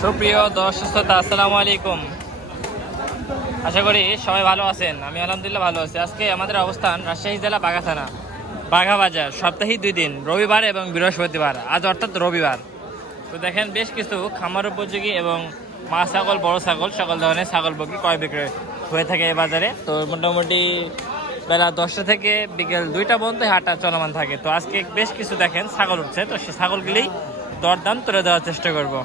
সুপ্রিয় দর্শক শ্রোতা, আসসালামু আলাইকুম। আশা করি সবাই ভালো আছেন। আমি আলহামদুলিল্লাহ ভালো আছি। আজকে আমাদের অবস্থান রাজশাহী জেলা বাঘা থানা, বাঘা বাজার। সপ্তাহে 2 দিন, রবিবার এবং বৃহস্পতিবার। আজ অর্থাৎ রবিবার। তো দেখেন, বেশ কিছু খামার উপযোগী এবং মা ছাগল, বড় ছাগল, সকল ধরনের ছাগল বকরি ক্রয় বিক্রয় হয়ে থাকে এই বাজারে। তো মোটামুটি বেলা 10টা থেকে বিকেল 2টা পর্যন্ত হাটটা চলমান থাকে। তো আজকে বেশ কিছু দেখেন ছাগল উঠছে, তো সেই ছাগলগুলি দরদাম তুলে দেওয়ার চেষ্টা করব।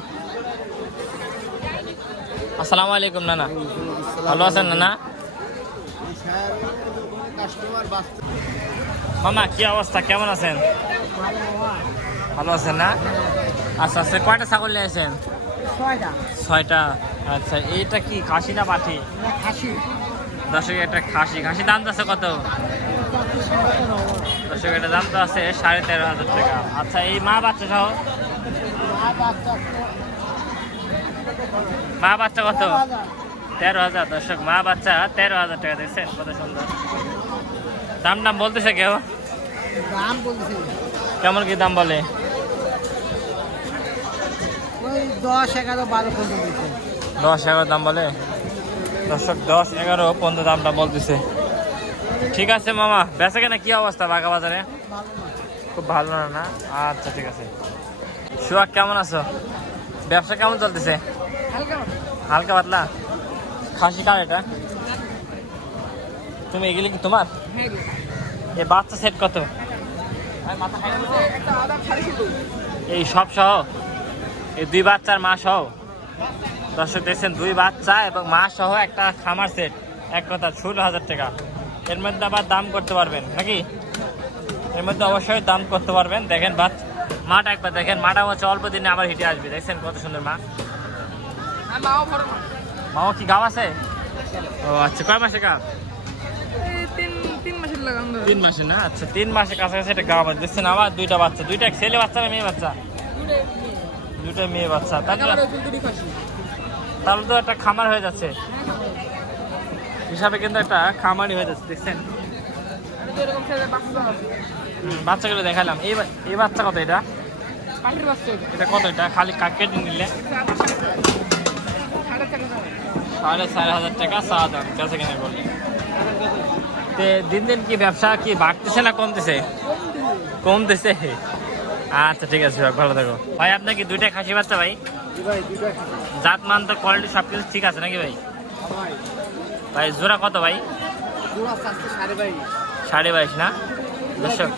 আসসালামু আলাইকুম নানা, ভালো আছেন নানা? মামা কি অবস্থা, কেমন আছেন? ভালো আছেন না? আচ্ছা আচ্ছা, কয়টা ছাগল নিয়ে আসেন? 6টা। আচ্ছা, এইটা কি খাসি না পাঠি? দর্শক, এটা খাসি। খাসি দাম আছে কত? দর্শক, এটা দাম তো আছে 13,500 টাকা। আচ্ছা, এই মা বাচ্চা সহ? মা বাচ্চা কত? 13,000। দর্শক, মা বাচ্চা 13,000 টাকা। দেখছেন কত সুন্দর দাম বলতেছে কেউ? কেমন কি দাম বলে? 10, 11, 12 10-11 দাম বলে। দর্শক, 10-11 দামটা বলতেছে। ঠিক আছে মামা, বেচা কেনা কি অবস্থা বাঘা বাজারে? খুব ভালো না? আচ্ছা ঠিক আছে। সুহাগ, কেমন আছো? ব্যবসা কেমন চলতেছে? হালকা পাতলা। খাসি কার এটা? তুমি এগুলি কি তোমার? এই বাচ্চা সেট কত? এই সব সহ, এই 2 বাচ্চার মা সহ? দর্শক দেখছেন, 2 বাচ্চা এবং মা সহ একটা খামার সেট, এক কথা 16,000 টাকা। এর মধ্যে আবার দাম করতে পারবেন নাকি? এর মধ্যে অবশ্যই দাম করতে পারবেন। দেখেন মাটা একবার দেখেন, মাটা হচ্ছে অল্প দিনে আবার হিটে আসবে। দেখছেন কত সুন্দর মা। মাও কি গাও আছে? ও আচ্ছা, কয় মাসে গাও? 3 মাসে না? আচ্ছা, 3 মাসে কাছাকাছি এটা গাও। দেখছেন আবার 2টা বাচ্চা। 2টা ছেলে বাচ্চা না মেয়ে বাচ্চা? 2টা মেয়ে বাচ্চা। তাহলে তো একটা খামার হয়ে যাচ্ছে হিসাবে, কিন্তু একটা খামারই হয়ে যাচ্ছে। দেখছেন বাচ্চাগুলো দেখালাম। এই বাচ্চা কত? এটা কত? এটা খালি কেটে নিলে 4,500 টাকা চা দাম, কাছে কেনা করলে। দিন দিন কি ব্যবসা কি বাড়তেছে না কমতেছে? কমতেছে। আচ্ছা ঠিক আছে, ভালো থাকো ভাই। আপনার কি 2টা খাসি বাচ্চা ভাই? জাত মান তো কোয়ালিটি সবকিছু ঠিক আছে নাকি ভাই? ভাই জোড়া কত ভাই? 22.5 না? দর্শক,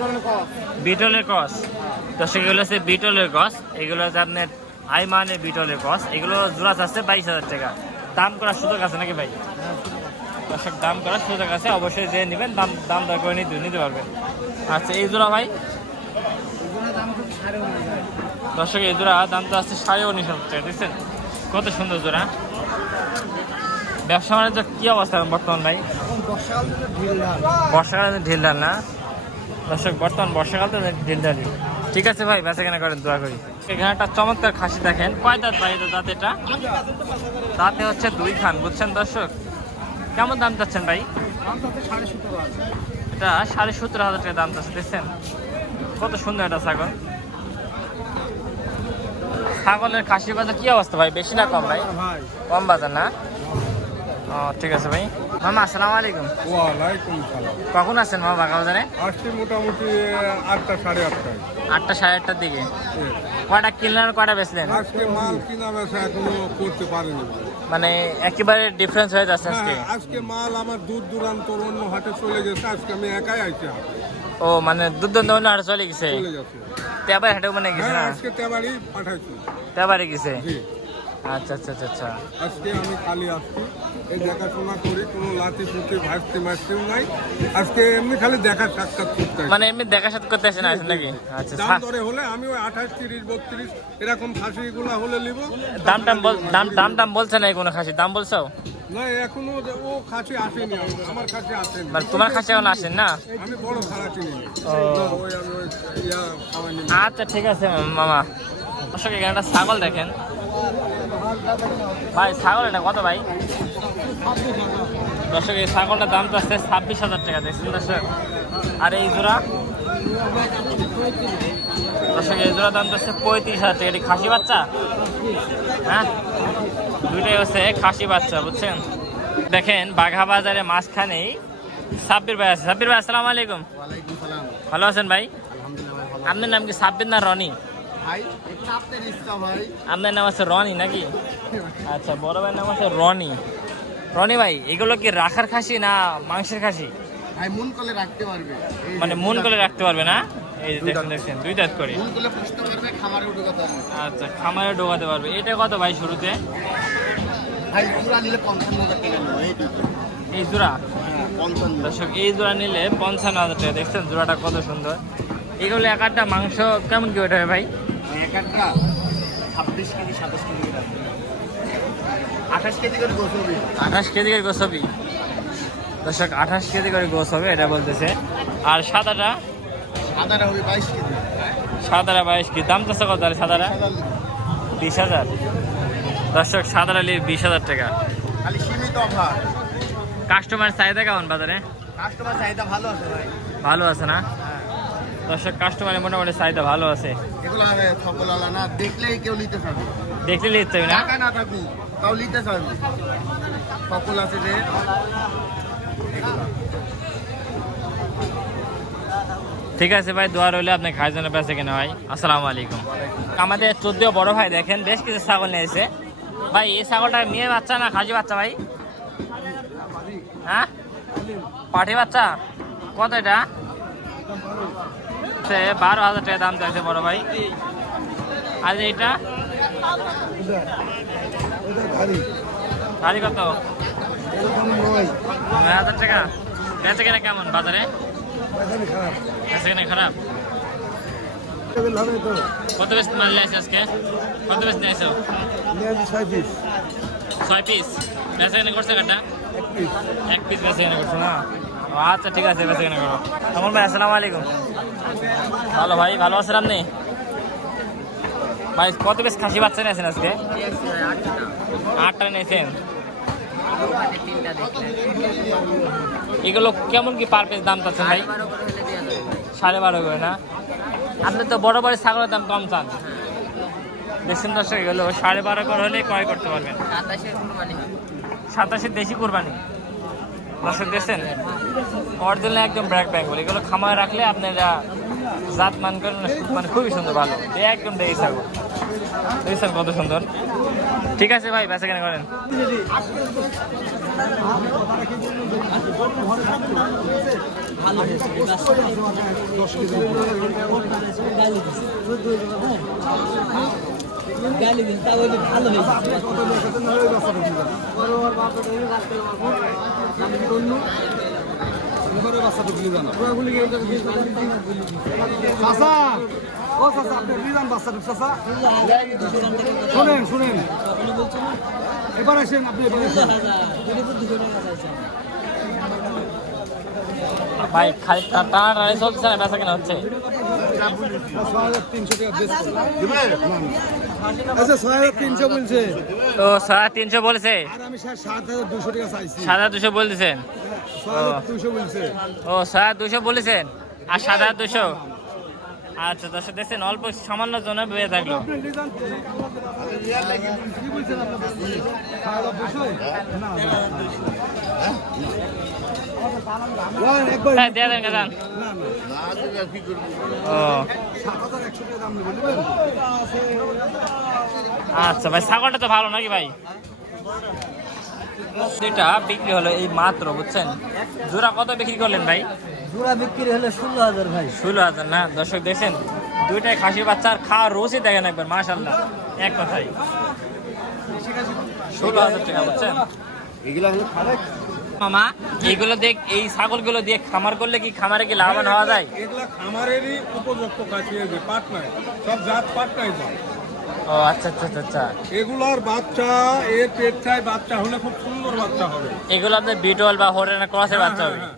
বিটলের ক্রস। দর্শক, এগুলো হচ্ছে বিটলের ক্রস। এগুলো হচ্ছে আপনার আইমানের বিটলের ক্রস। এগুলো জোড়া আছে 22,000 টাকা। দাম করার সুযোগ আছে নাকি ভাই? দর্শক, দাম করার সুযোগ আছে, অবশ্যই যে নেবেন দাম দর করে নিতে পারবেন। আচ্ছা, এই জোড়া ভাই? দর্শক, এই জোড়া দাম তো আছে 19,500 টাকা। দেখছেন কত সুন্দর জোড়া। ব্যবসা বাণিজ্য কি অবস্থা বর্তমান ভাই? বর্ষাকালে ঢিলঢাল না? দর্শক, বর্তমান বর্ষাকাল তো ঢিলঢালি। ঠিক আছে ভাই, বেচা কেনা করেন, দোয়া করি। এখানে একটা চমৎকার খাসি দেখেন। কয় দাঁত ভাই এটা? দাঁত এটা দাঁতে হচ্ছে 2 খান। বুঝছেন দর্শক, কেমন দাম চাচ্ছেন ভাই? এটা 17,500 টাকা দাম চাচ্ছে। দেখছেন কত সুন্দর একটা ছাগল। ছাগলের খাসি বাজার কি অবস্থা ভাই? বেশি না কম ভাই? কম বাজার না? ও ঠিক আছে ভাই। মামা আসসালামু আলাইকুম। ওয়ালাইকুম সালাম। কখন আসছেন মামা বাঘা বাজারে? আসছি মোটামুটি 8টা, 8:30টায়। 8টা, 8:30টার দিকে। কয়টা কিনলেন আর কয়টা বেচলেন? আজকে মাল কিনা বেচা এখনো করতে পারিনি। মানে একেবারে ডিফারেন্স হয়ে যাচ্ছে আজকে। আজকে মাল আমার দূর দূরান্ত অন্য হাটে চলে গেছে। আজকে আমি একাই আইছি। ও মানে দুর্দান্ত হাটে চলে গেছে? চলে গেছে। তেবারে হাটে মানে গেছে না? আজকে তেবারি পাঠাইছি। তেবারে গেছে? জি। আচ্ছা আচ্ছা আচ্ছা। আজকে আমি খালি আসছি, এই দেখাশোনা করি, কোনো লাতি ফুটি মারতেও নাই। আজকে এমনি খালি দেখা সাক্ষাৎ করতে আসি। মানে এমনি দেখা সাক্ষাৎ করতে আসেন নাকি? আচ্ছা। দাম দরে হলে আমি ওই 28, 30, 32 এরকম খাসিগুলো হলে নিব। দাম বলছে না? কোনো খাসির দাম বলছো না, এখনো ও খাসি আসেনি। আমার কাছে আসেনি। মানে তোমার খাসি এখন আসেন না? আমি বড় খারাপ কিনি। আচ্ছা ঠিক আছে মামা। দর্শক, এখানে একটা ছাগল দেখেন ভাই। ছাগল এটা কত ভাই? দর্শক, এই ছাগলটার দাম তো আসছে 26,000 টাকা। দেখছেন দর্শক? আর এই জোড়া দর্শক এই জোড়া দাম হচ্ছে 35,000 টাকা। এটি খাসি বাচ্চা, হ্যাঁ দুইটাই হচ্ছে খাসি বাচ্চা, বুঝছেন। দেখেন বাঘা বাজারে মাঝখানেই সাব্বির ভাই আছে। সাব্বির ভাই আসসালামু আলাইকুম। ওয়ালাইকুম সালাম। ভালো আছেন ভাই? আলহামদুলিল্লাহ ভালো। আপনার নাম কি সাব্বির না রনি? ভাই এটা আপনার ইচ্ছা ভাই। আপনার নাম আছে রনি নাকি? আচ্ছা, বড় ভাইয়ের নাম আছে রনি। রনি ভাই, এগুলো কি রাখার খাসি না মাংসের খাসি? ভাই মন করলে রাখতে পারবে। এই মানে মন করে রাখতে পারবে না? এই যে দেখছেন দেখছেন, দুই দাঁত করে। মন করলে পুষতে পারবে, খামারে উঠে কথা হবে। আচ্ছা, খামারে ঢোকাতে পারবে। এটা কত ভাই শুরুতে? ভাই পুরা নিলে 55,000 টাকা নেবো এই দুটো। এই জোড়া 55। দর্শক এই জোড়া নিলে 55,000 টাকা। দেখছেন জোড়াটা কত সুন্দর। এগুলো এক একটা মাংস কেমন কি ওটা ভাই? এক একটা 26 কেজি 27 কেজি রাখবে। 28 কেজি করে গোছ হবে। 28 কেজি করে গোস হবে দর্শক, 28 কেজি করে গোস হবে এটা বলতেছে। আর সাদাটা? সাদাটা হবে 22 কেজি। সাদাটা 22 কেজি। দাম চাচ্ছে কত? আর সাদাটা 20,000 দর্শক, সাদাটা নিয়ে 20,000 টাকা। খালি সীমিত অফার। কাস্টমার চাহিদা কেমন বাজারে? কাস্টমার চাহিদা ভালো আছে ভাই। ভালো আছে না দর্শক? কাস্টমারের মোটামুটি চাহিদা ভালো আছে। এগুলো হবে সকলালা না, দেখলেই কেউ নিতে চাবে। দেখলে নিতে হবে না? টাকা না থাকুক তাও নিতে চাবে। সকল আছে যে ঠিক আছে ভাই, দোয়া রইলে আপনি খাই জন্য বেঁচে কিনা ভাই। আসসালামু আলাইকুম। আমাদের 14 বড় ভাই দেখেন বেশ কিছু ছাগল নিয়ে এসে। ভাই এই ছাগলটা মেয়ে বাচ্চা না খাসি বাচ্চা ভাই? হ্যাঁ, পাঠি বাচ্চা। কত এটা? 12,000 টাকা দাম চাইছে বড় ভাই। আর এইটা গাড়ি কত? 9,000 টাকা। বেঁচে কিনা কেমন বাজারে? বেঁচে কিনা খারাপ। কত পিস মাল নিয়েছে আজকে? কত পিস নিয়েছো? 6 পিস। বেঁচে কিনা করছে কাটা? 1 পিস বেঁচে কিনা করছো না? ও আচ্ছা ঠিক আছে, বেঁচে কিনা করো। আমল ভাই আসসালামু আলাইকুম। ভালো ভাই, ভালো আছেন আপনি? ভাই কত পিস খাসি বাচ্চা নিয়েছেন আজকে? 8টা নিয়েছেন। এগুলো কেমন কি পার পিস দাম চাচ্ছেন ভাই? 12.5 করে না? আপনি তো বড় বড় ছাগলের দাম কম চান। দেখছেন দর্শক, এগুলো 12.5 করে হলে ক্রয় করতে পারবেন। 27 দেশি কুরবানি দর্শক, দেখছেন অরিজিনাল একদম ব্ল্যাক বেঙ্গল। এগুলো খামারে রাখলে আপনারা জাত মান করেন, মানে খুবই সুন্দর, ভালো একদম দেশি ছাগল। দেখছেন কত সুন্দর। ঠিক আছে ভাই, বেচা কেনা করেন। শুনেন এবার আসেন আপনি। ভাই খালি টানাটানি চলছে না, বেচা কেনা হচ্ছে? আচ্ছা 6,300 বলছে। তো 3,500 বলেছে, আর আমি 7,200 টাকা চাইছি। 7,200 বলতেছেন? 6,200 বলছে। ও 7,200 বলেছেন আর 7,200। আচ্ছা দর্শক, দেখছেন অল্প সামান্য জন্য বেড়ে থাকলো। হ্যাঁ দিয়ে দেন কাজান। ও আচ্ছা ভাই, ছাগলটা তো ভালো নাকি ভাই? দুইটা বিক্রি হলো এই মাত্র, বুঝছেন। জোড়া কত বিক্রি করলেন ভাই? জোড়া বিক্রি হলে 16,000 ভাই। 16,000 না দর্শক, দেখছেন দুইটাই খাসি বাচ্চার খাওয়ার রুচি দেখেন একবার, মাশাআল্লাহ এক কথাই। 16,000 টাকা, বুঝছেন এগুলা হলো খারাপ মামা। এইগুলো দেখ, এই ছাগলগুলো দিয়ে খামার করলে কি খামারে কি লাভবান হওয়া যায়? এগুলা খামারেরই উপযুক্ত কাছে পাট নাই, সব জাত পাট নাই দাম। ও আচ্ছা আচ্ছা আচ্ছা আচ্ছা। এগুলার বাচ্চা এর পেটটায় বাচ্চা হলে খুব সুন্দর বাচ্চা হবে। এগুলো আপনার বিটল বা হরিয়ানা ক্রসের বাচ্চা হবে? হ্যাঁ,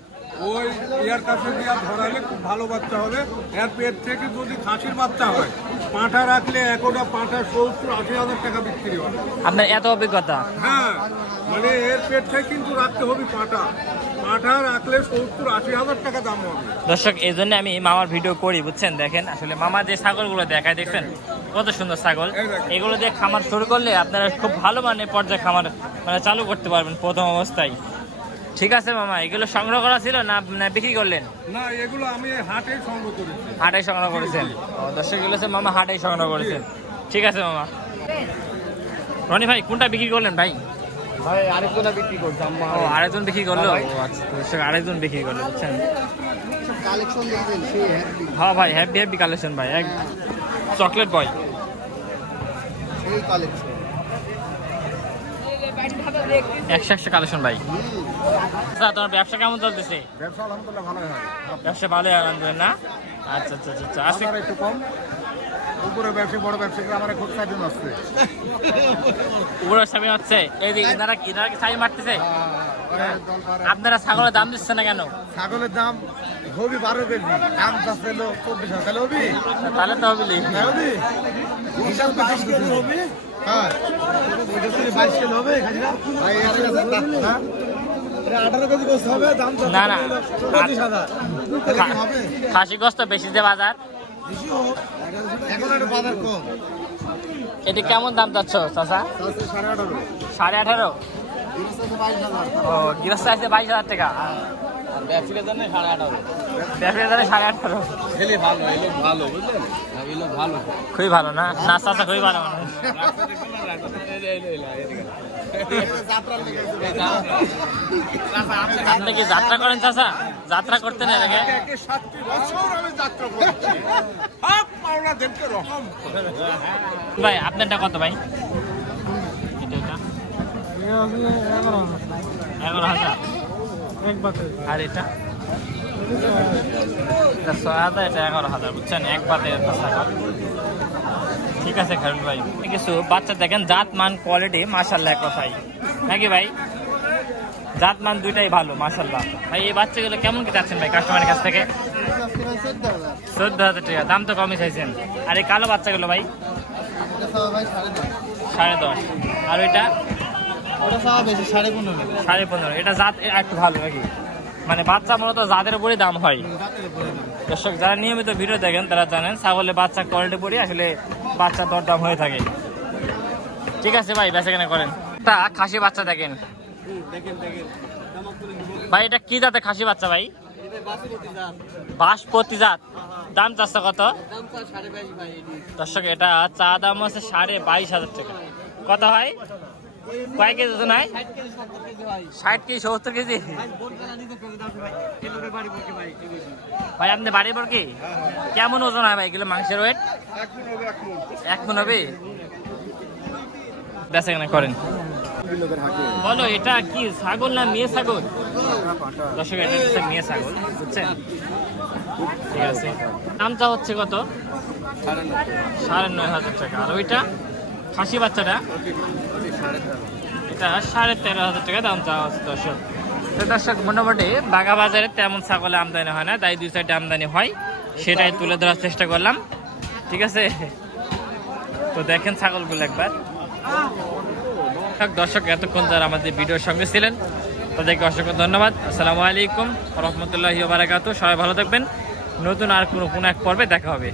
ওই ইয়ার কাছে দিয়ে ধরালে খুব ভালো বাচ্চা হবে। এর পেট থেকে যদি খাসির বাচ্চা হয়, পাঁঠা রাখলে একটা পাঁঠা 70-80 হাজার টাকা বিক্রি হবে। আপনার এত অভিজ্ঞতা? হ্যাঁ, মানে এর পেট থেকে কিন্তু রাখতে হবে পাঁঠা। পাঁঠা রাখলে 70-80 হাজার টাকা দাম হবে। দর্শক এই জন্য আমি মামার ভিডিও করি, বুঝছেন। দেখেন আসলে মামা যে ছাগলগুলো দেখায়, দেখছেন কত সুন্দর ছাগল। এগুলো দিয়ে খামার শুরু করলে আপনারা খুব ভালো পর্যায়ে খামার চালু করতে পারবেন প্রথম অবস্থায়। ঠিক আছে মামা, এগুলো সংগ্রহ করা ছিল না বিক্রি করলেন? না, এগুলো আমি হাটেই সংগ্রহ করেছি। হাটেই সংগ্রহ করেছেন? দর্শক এগুলো হচ্ছে মামা হাটেই সংগ্রহ করেছেন। ঠিক আছে মামা। রনি ভাই কোনটা বিক্রি করলেন ভাই? ভাই আরেকজনা বিক্রি করতাম। ও আরেকজন বিক্রি করলো? আচ্ছা, দর্শক আরেকজন বিক্রি করলো, বুঝছেন। কালেকশন দেখবেন সেই হ্যাপি, হ্যাঁ ভাই, হ্যাপি হ্যাপি কালেকশন ভাই, এক চকলেট বয় সেই কালেকশন। 100 কালেকশন ভাই। আচ্ছা, তোমার ব্যবসা কেমন চলতেছে? ব্যবসা আলহামদুলিল্লাহ ভালোই হয়। ব্যবসা ভালোই আলহামদুলিল্লাহ। আচ্ছা আচ্ছা আচ্ছা, আজকে বাজার একটু কম। উপরে ব্যবসা, বড় ব্যবসায়ীরা আমার খুব সাহায্য আসছে। পুরো সামনে হচ্ছে এই যে ইনারা কি ছাই মারতেছে। আপনারা ছাগলের দাম দিচ্ছে না কেন? ছাগলের দাম হবি 12 কেজি, দাম চাচ্ছে 24,000। তাহলে হবি? তাহলে তো হবে হবি? হিসাব 25 কেজি হবি? হ্যাঁ, 22 কেজি হবে খাজিরা ভাই। হ্যাঁ, এটা 18 কেজি গোস্ত হবে, দাম না না, 25,000 হবে। খাসি গোস্ত বেশি যে বাজার, বেশি হোক, এখন একটু বাজার কম। এটা কেমন দাম চাচ্ছ চাচা? 18.5। 18.5? গৃহস্থ 22,000। ও, গৃহস্থ আছে 22,000 টাকা, ব্যবসায়ীর জন্য 18.5। ব্যবসায়ীর জন্য 18.5। এলে ভালো, এলে ভালো, বুঝলেন? এলে ভালো। খুবই ভালো না? না চাচা খুবই ভালো মানুষ। আপনি কি যাত্রা করেন চাচা? যাত্রা করতে না নাকি? 60 বছর আমি যাত্রা করছি। সব পাওনা দেখতে রকম। ভাই আপনারটা কত ভাই? এটা 11,000। আর এটা? এটা 6,000, এটা 11,000, বুঝছেন। এক পাতে এত ছাগল। ঠিক আছে খারুল ভাই, কিছু বাচ্চা দেখেন, জাত মান কোয়ালিটি মাশাআল্লাহ এক কথাই, নাকি ভাই? জাত মান দুইটাই ভালো মাশাআল্লাহ। ভাই এই বাচ্চাগুলো কেমন কি চাচ্ছেন ভাই কাস্টমারের কাছ থেকে? 14,000 টাকা, দাম তো কমই চাইছেন। আর এই কালো বাচ্চাগুলো ভাই? 10.5। আর ওইটা? ওটা সব বেশি 15.5। 15.5। এটা জাত একটু ভালো নাকি? বাচ্চা মূলত জাতের উপরই দাম হয়। দর্শক যারা নিয়মিত ভিডিও দেখেন তারা জানেন ছাগলের বাচ্চা কোয়ালিটি পরে আসলে বাচ্চা দরদাম হয়ে থাকে। ঠিক আছে ভাই, বেচাকেনা করেন। তা খাসি বাচ্চা দেখেন ভাই, এটা কি জাতের খাসি বাচ্চা ভাই? বাসপতি জাত। দাম চাচ্ছে কত? দর্শক এটা চা দাম হচ্ছে 22,500 টাকা। কত হয়? কয় কেজি ওজন হয়? 60 কেজি, 70 কেজি? ভাই আপনি বাড়ি পর কি কেমন ওজন হয় ভাই এগুলো মাংসের ওয়েট? 1 মণ হবে। বেচাকেনা করেন। বলো এটা কি ছাগল না মেয়ে ছাগল? দর্শক এটা হচ্ছে মেয়ে ছাগল, বুঝছেন। ঠিক আছে, দামটা হচ্ছে কত? 9,500 টাকা। আর ওইটা খাসি বাচ্চাটা? এটা 13,500 টাকা দাম চাওয়া হচ্ছে দর্শক। তো দর্শক মোটামুটি বাঘা বাজারে তেমন ছাগলের আমদানি হয় না, তাই 2 সাইডে আমদানি হয়, সেটাই তুলে ধরার চেষ্টা করলাম। ঠিক আছে, তো দেখেন ছাগলগুলো একবার। দর্শক এতক্ষণ যারা আমাদের ভিডিওর সঙ্গে ছিলেন তাদেরকে অসংখ্য ধন্যবাদ। আসসালামু আলাইকুম ওয়া রাহমাতুল্লাহি ওয়া বারাকাতুহু। সবাই ভালো থাকবেন। নতুন আর কোনো এক পর্বে দেখা হবে।